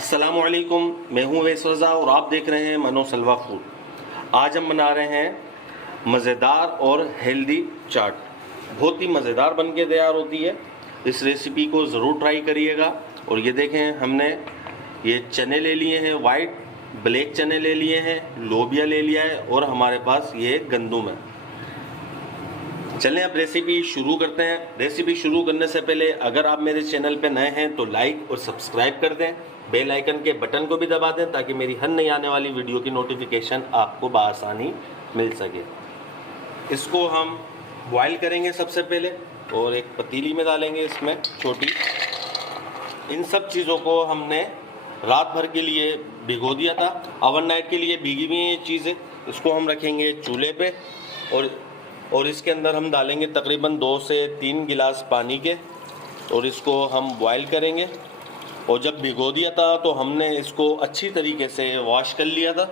अस्सलामुअलैकुम, मैं हूं अवैस रज़ा और आप देख रहे हैं मनो सलवा फूड। आज हम बना रहे हैं मज़ेदार और हेल्दी चाट। बहुत ही मज़ेदार बन के तैयार होती है। इस रेसिपी को ज़रूर ट्राई करिएगा। और ये देखें, हमने ये चने ले लिए हैं, वाइट ब्लैक चने ले लिए हैं, लोबिया ले लिया है और हमारे पास ये गंदुम है। चलें अब रेसिपी शुरू करते हैं। रेसिपी शुरू करने से पहले अगर आप मेरे चैनल पे नए हैं तो लाइक और सब्सक्राइब कर दें, बेल आइकन के बटन को भी दबा दें ताकि मेरी हर नई आने वाली वीडियो की नोटिफिकेशन आपको बआसानी मिल सके। इसको हम बॉईल करेंगे सबसे पहले और एक पतीली में डालेंगे इसमें छोटी। इन सब चीज़ों को हमने रात भर के लिए भिगो दिया था, ओवरनाइट के लिए भीगी हुई ये चीज़ें। इसको हम रखेंगे चूल्हे पे और इसके अंदर हम डालेंगे तकरीबन 2 से 3 गिलास पानी के और इसको हम बॉईल करेंगे। और जब भिगो दिया था तो हमने इसको अच्छी तरीके से वॉश कर लिया था।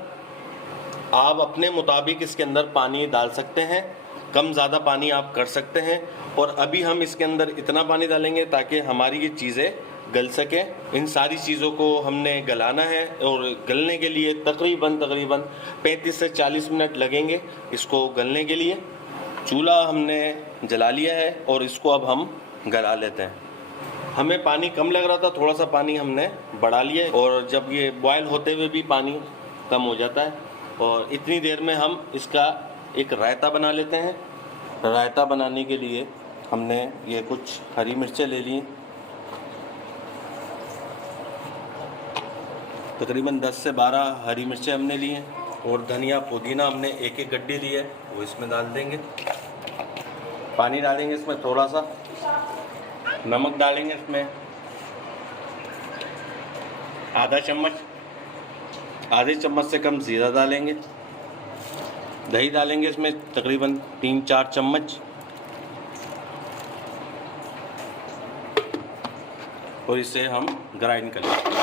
आप अपने मुताबिक इसके अंदर पानी डाल सकते हैं, कम ज़्यादा पानी आप कर सकते हैं। और अभी हम इसके अंदर इतना पानी डालेंगे ताकि हमारी ये चीज़ें गल सकें। इन सारी चीज़ों को हमने गलाना है और गलने के लिए तकरीबन 35 से 40 मिनट लगेंगे इसको गलने के लिए। चूल्हा हमने जला लिया है और इसको अब हम गला लेते हैं। हमें पानी कम लग रहा था, थोड़ा सा पानी हमने बढ़ा लिया है और जब ये बॉयल होते हुए भी पानी कम हो जाता है। और इतनी देर में हम इसका एक रायता बना लेते हैं। रायता बनाने के लिए हमने ये कुछ हरी मिर्चें ले ली, तकरीबन 10 से 12 हरी मिर्चें हमने ली हैं। और धनिया पुदीना हमने एक एक गड्डी ली है, वो इसमें डाल देंगे। पानी डालेंगे इसमें, थोड़ा सा नमक डालेंगे इसमें, आधा चम्मच, आधे चम्मच से कम ज़ीरा डालेंगे। दही डालेंगे इसमें तकरीबन 3-4 चम्मच और इसे हम ग्राइंड कर लेंगे।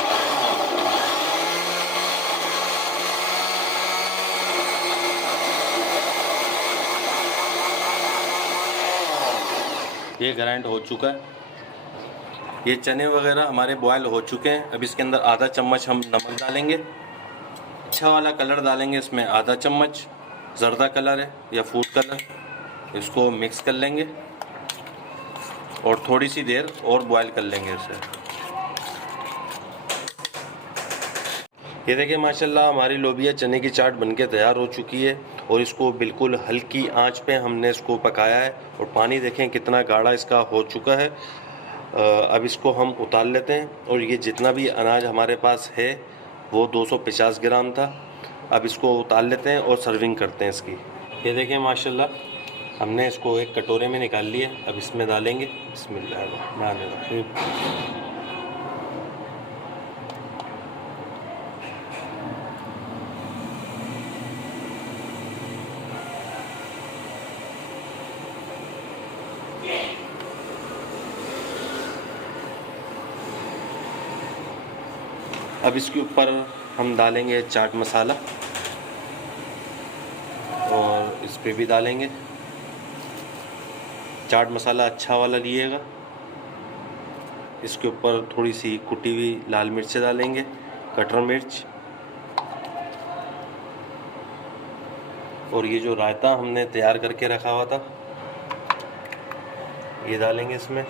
ये ग्राइंड हो चुका है। ये चने वगैरह हमारे बॉयल हो चुके हैं। अब इसके अंदर आधा चम्मच हम नमक डालेंगे। अच्छा वाला कलर डालेंगे इसमें, आधा चम्मच ज़र्दा कलर है या फूड कलर। इसको मिक्स कर लेंगे और थोड़ी सी देर और बॉयल कर लेंगे इसे। ये देखिए माशाल्लाह हमारी लोबिया चने की चाट बनके तैयार हो चुकी है। और इसको बिल्कुल हल्की आंच पे हमने इसको पकाया है और पानी देखें कितना गाढ़ा इसका हो चुका है। अब इसको हम उतार लेते हैं। और ये जितना भी अनाज हमारे पास है वो 250 ग्राम था। अब इसको उतार लेते हैं और सर्विंग करते हैं इसकी। ये देखें माशाल्लाह हमने इसको एक कटोरे में निकाल लिया। अब इसमें डालेंगे, बिस्मिल्लाह। अब इसके ऊपर हम डालेंगे चाट मसाला और इस पे भी डालेंगे चाट मसाला, अच्छा वाला लिएगा। इसके ऊपर थोड़ी सी कुटी हुई लाल मिर्च डालेंगे, कटर मिर्च। और ये जो रायता हमने तैयार करके रखा हुआ था ये डालेंगे इसमें।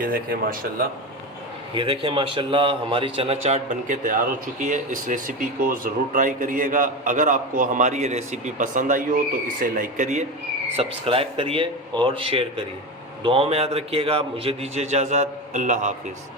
ये देखें माशाल्लाह हमारी चना चाट बनके तैयार हो चुकी है। इस रेसिपी को ज़रूर ट्राई करिएगा। अगर आपको हमारी ये रेसिपी पसंद आई हो तो इसे लाइक करिए, सब्सक्राइब करिए और शेयर करिए। दुआओं में याद रखिएगा। मुझे दीजिए इजाज़त। अल्लाह हाफिज़।